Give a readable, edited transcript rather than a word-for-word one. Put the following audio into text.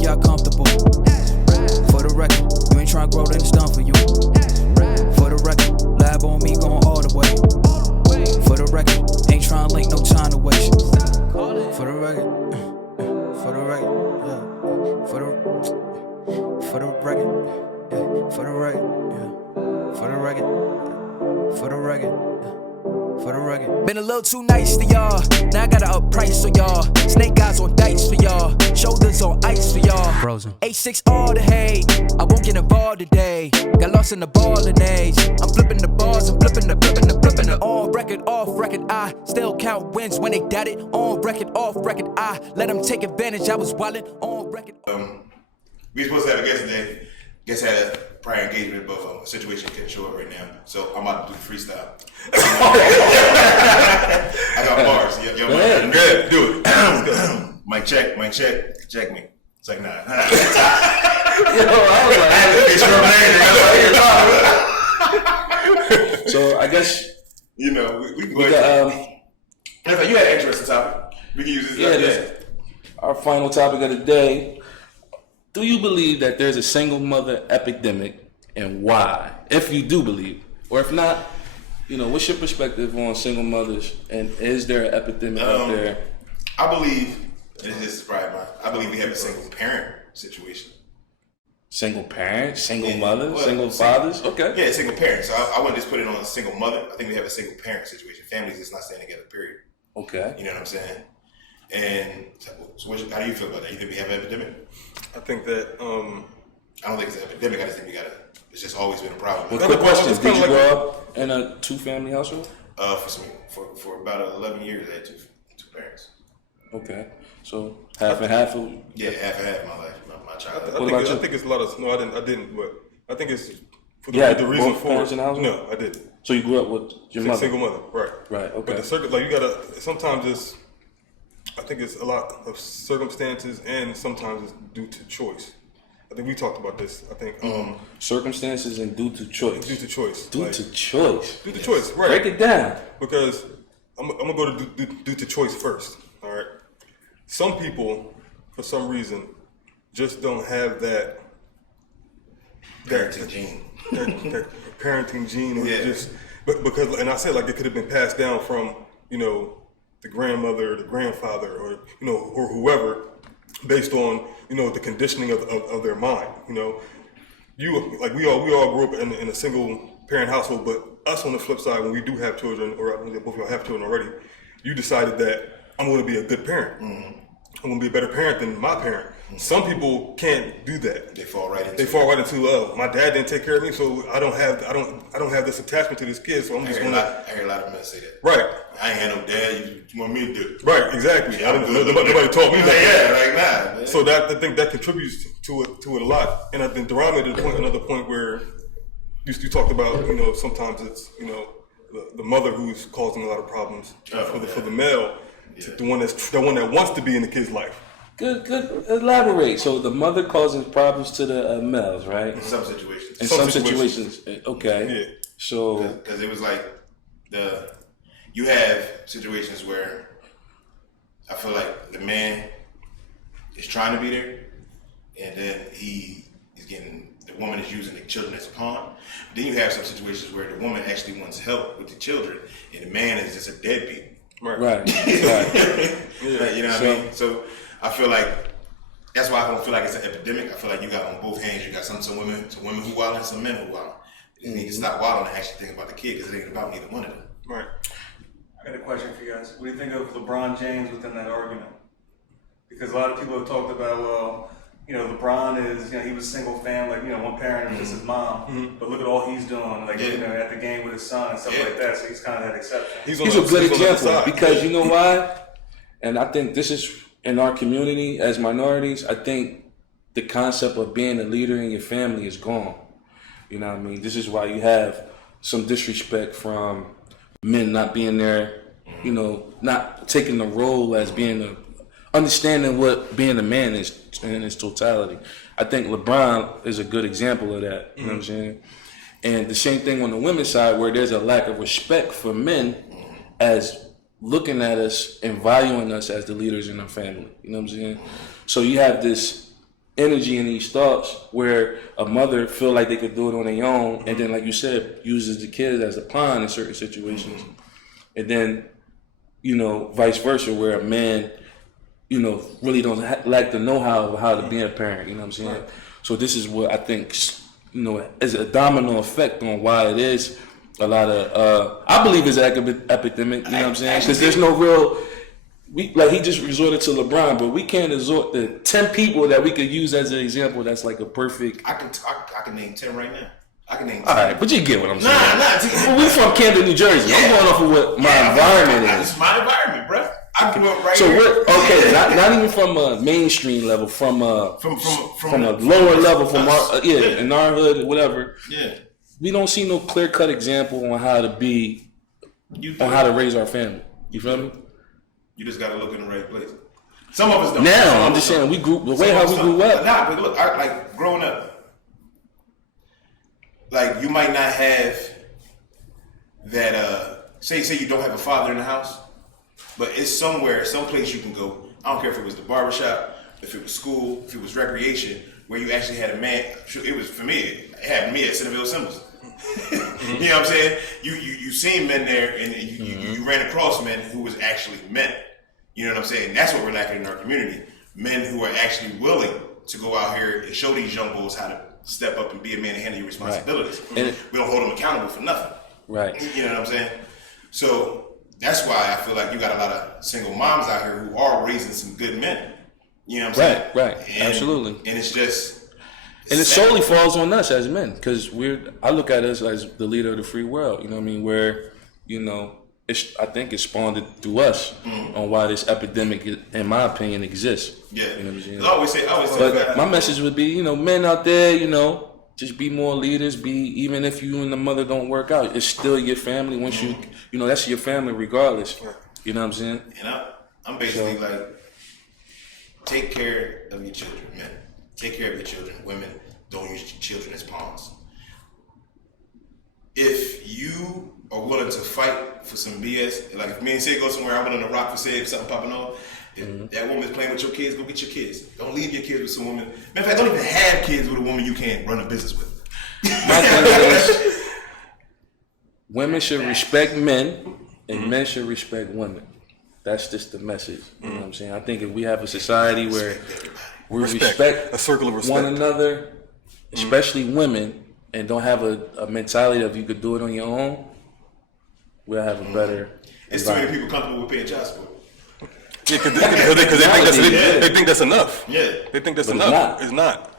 make y'all comfortable. For the record, you ain't tryna grow, then it's done for you. For the record, lab on me going all the way. For the record, ain't tryna link, no time to waste. For the record, for the record, yeah. For the record, yeah. For the record, yeah. For the record, for the record, yeah. For the record. Been a little too nice to y'all. Now I gotta up price for y'all. Snake eyes on dice for y'all. Shoulders on ice for y'all. Frozen. H6 all the hate. I won't get involved today. Got lost in the ballin' age. I'm flipping the bars and flipping the on record, off record. I still count wins when they doubt it. On record, off record. I let them take advantage. I was wildin' on record. We were supposed to have a guest today. Guest had a prior engagement, but a situation couldn't show up right now. So I'm about to do the freestyle. I got bars. Yo, good. Do it. Let's go. Mic check. Check me. It's like, nah. Yo, I was like, so I guess we can go ahead. You had an interesting topic. We can use this. Our final topic of the day. Do you believe that there's a single mother epidemic, and why? If you do believe, or if not, what's your perspective on single mothers, and is there an epidemic out there? I believe, and this is probably mine, I believe we have a single parent situation. Single parents, single mothers, single fathers? Okay. Yeah, single parents. So I wouldn't just put it on a single mother. I think we have a single parent situation. Families just not staying together, period. Okay. You know what I'm saying? And so how do you feel about that? You think we have an epidemic? I think that I don't think it's an epidemic. I just think it's just always been a problem. Well, quick question: did you grow up in a two-family household? For about 11 years, I had two parents. Okay, so half and half. Yeah, half and half of my life, my childhood. I think it's a lot of. No, I didn't. But I think it's for the reason for parents in the household? No, I didn't. So you grew up with your mother? Single mother, right? Right. Okay. But you gotta. Sometimes it's. I think it's a lot of circumstances, and sometimes it's due to choice. I think we talked about this. I think circumstances and due to choice. Due to choice. Due to choice. Due to choice. Right. Break it down. Because I'm gonna go to due to choice first. All right. Some people, for some reason, just don't have that parenting gene. That parenting gene, or just because, and I said like it could have been passed down from the grandmother, or the grandfather, or or whoever, based on the conditioning of their mind. We all grew up in a single parent household, but us on the flip side, when we do have children, or both of y'all have children already, you decided that I'm going to be a good parent. Mm-hmm. I'm going to be a better parent than my parent. Mm-hmm. Some people can't do that. They fall right into my dad didn't take care of me, so I don't have this attachment to this kid, so I'm just going to. I hear a lot of men say that. Right. I ain't had no dad. You want me to do it? Right. Exactly. Nobody told me that. Nah. So I think that contributes to it a lot. And I think Durham made another point where you talked about sometimes it's the mother who's causing a lot of problems for the male, the one that wants to be in the kid's life. Good. Elaborate. So the mother causes problems to the males, right? In some situations. In some situations. Okay. Yeah. So because it was like you have situations where I feel like the man is trying to be there, and then he is getting, the woman is using the children as a pawn. Then you have some situations where the woman actually wants help with the children, and the man is just a deadbeat. Right. Yeah. You know what I mean? So I feel like that's why I don't feel like it's an epidemic. I feel like you got on both hands. You got some women who wild and some men who wild. You need to stop wilding and actually think about the kid, because it ain't about neither one of them. Right. I got a question for you guys. What do you think of LeBron James within that argument? Because a lot of people have talked about, LeBron is, he was single fam, one parent and just his mom. Mm-hmm. But look at all he's doing, at the game with his son and stuff like that. So he's kind of that exception. He's a good example, because you know why? And I think this is, in our community as minorities, I think the concept of being a leader in your family is gone. You know what I mean? This is why you have some disrespect from men not being there, not taking the role as being understanding what being a man is in its totality. I think LeBron is a good example of that. You know what I'm saying? And the same thing on the women's side, where there's a lack of respect for men as looking at us and valuing us as the leaders in our family. You know what I'm saying? So you have this energy and these thoughts where a mother feel like they could do it on their own, and then, like you said, uses the kids as a pawn in certain situations, and then, you know, vice versa, where a man, you know, really don't lack the know-how of how to be a parent. You know what I'm saying? Right. So this is what I think, you know, is a domino effect on why it is a lot of. I believe it's an epidemic. You know what I'm saying? Because there's no real. Like he just resorted to LeBron, but we can't resort to 10 people that we could use as an example. That's like a perfect. I can name 10 right now. I can name 10. All right, but you get what I'm saying. Nah. Well, we from Camden, New Jersey. I'm going off of what my environment is. It's my environment, bro. I grew up right so here. So we're okay. Not even from a mainstream level. From a lower level. From our in our hood, whatever. Yeah. We don't see no clear cut example on how to be, on how to raise our family. You feel me? You just gotta look in the right place. Some of us don't. Now I'm just saying we grew the way how we grew up. Nah, but look, like growing up, like you might not have that. Say you don't have a father in the house, but it's somewhere, someplace you can go. I don't care if it was the barbershop, if it was school, if it was recreation, where you actually had a man. It was for me. It happened to me at Centerville Symbols. You know what I'm saying? You seen men there, and you ran across men who was actually men. You know what I'm saying? That's what we're lacking in our community. Men who are actually willing to go out here and show these young bulls how to step up and be a man and handle your responsibilities. Right. We don't hold them accountable for nothing. Right. You know what I'm saying? So that's why I feel like you got a lot of single moms out here who are raising some good men. You know what I'm saying? Right. Absolutely. And it's just... And it solely falls on us as men, because I look at us as the leader of the free world. You know what I mean? Where, you know, I think it spawned through us on why this epidemic, in my opinion, exists. Yeah. You know what I'm saying? I always say but that. My message would be, you know, men out there, you know, just be more leaders. Even if you and the mother don't work out, it's still your family. Once you know, that's your family regardless. You know what I'm saying? And I'm basically like, take care of your children, men. Take care of your children. Women, don't use your children as pawns. If you are willing to fight for some BS, like if me and Say go somewhere, I'm willing to rock for Say if something popping off. If that woman's playing with your kids, go get your kids. Don't leave your kids with some woman. Matter of fact, don't even have kids with a woman you can't run a business with. My thing is, women should respect men, and men should respect women. That's just the message. You know what I'm saying? I think if we have a society where we respect a circle of respect. one another, especially women, and don't have a mentality of you could do it on your own, we'll have a better. It's too many people comfortable with paying child support. Yeah, because they think that's enough. Yeah, they think that's but enough. It's not.